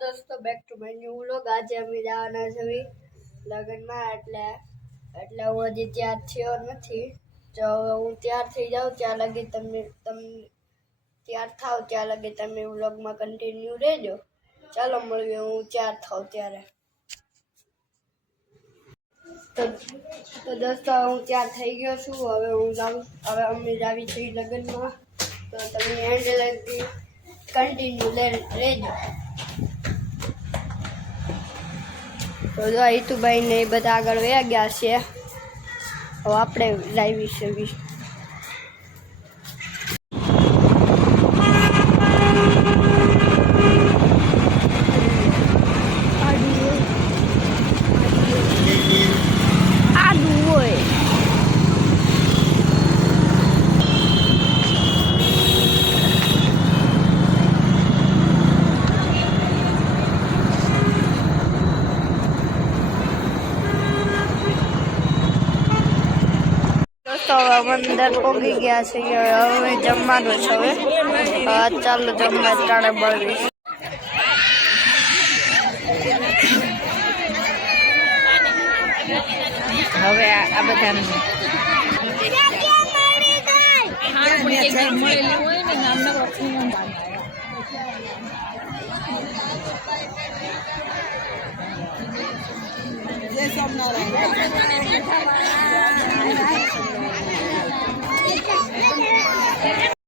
દોસ્તો back to my new vlog આજે અમે જવાના છે લગ્નમાં, એટલે એટલે હું હજી તૈયાર થયો નથી. જો હું તૈયાર થઈ જાઉં, ત્યાં લગી તમે તમને તૈયાર થાવ, ત્યાં લગી તમે વ્લોગમાં કન્ટિન્યુ રહેજો. ચાલો મળીએ, હું તૈયાર થાવ ત્યારે. તો દોસ્તો, હું તૈયાર થઈ ગયો છું. હવે હું જાઉં, હવે અમે જાવી છીએ લગ્નમાં. તો તમે એન્ડ લગી કન્ટિન્યુ રહેજો. તો હિતુભાઈ ને એ બધા આગળ વયા ગયા છે. હવે આપણે લાવી છે દોસ્તો હવે અંદર પોગી ગયા છે હવે જમવાનું છે હવે. ચાલો જમવા ટાણે બળવી હવે આ બધા બધાને મળેલી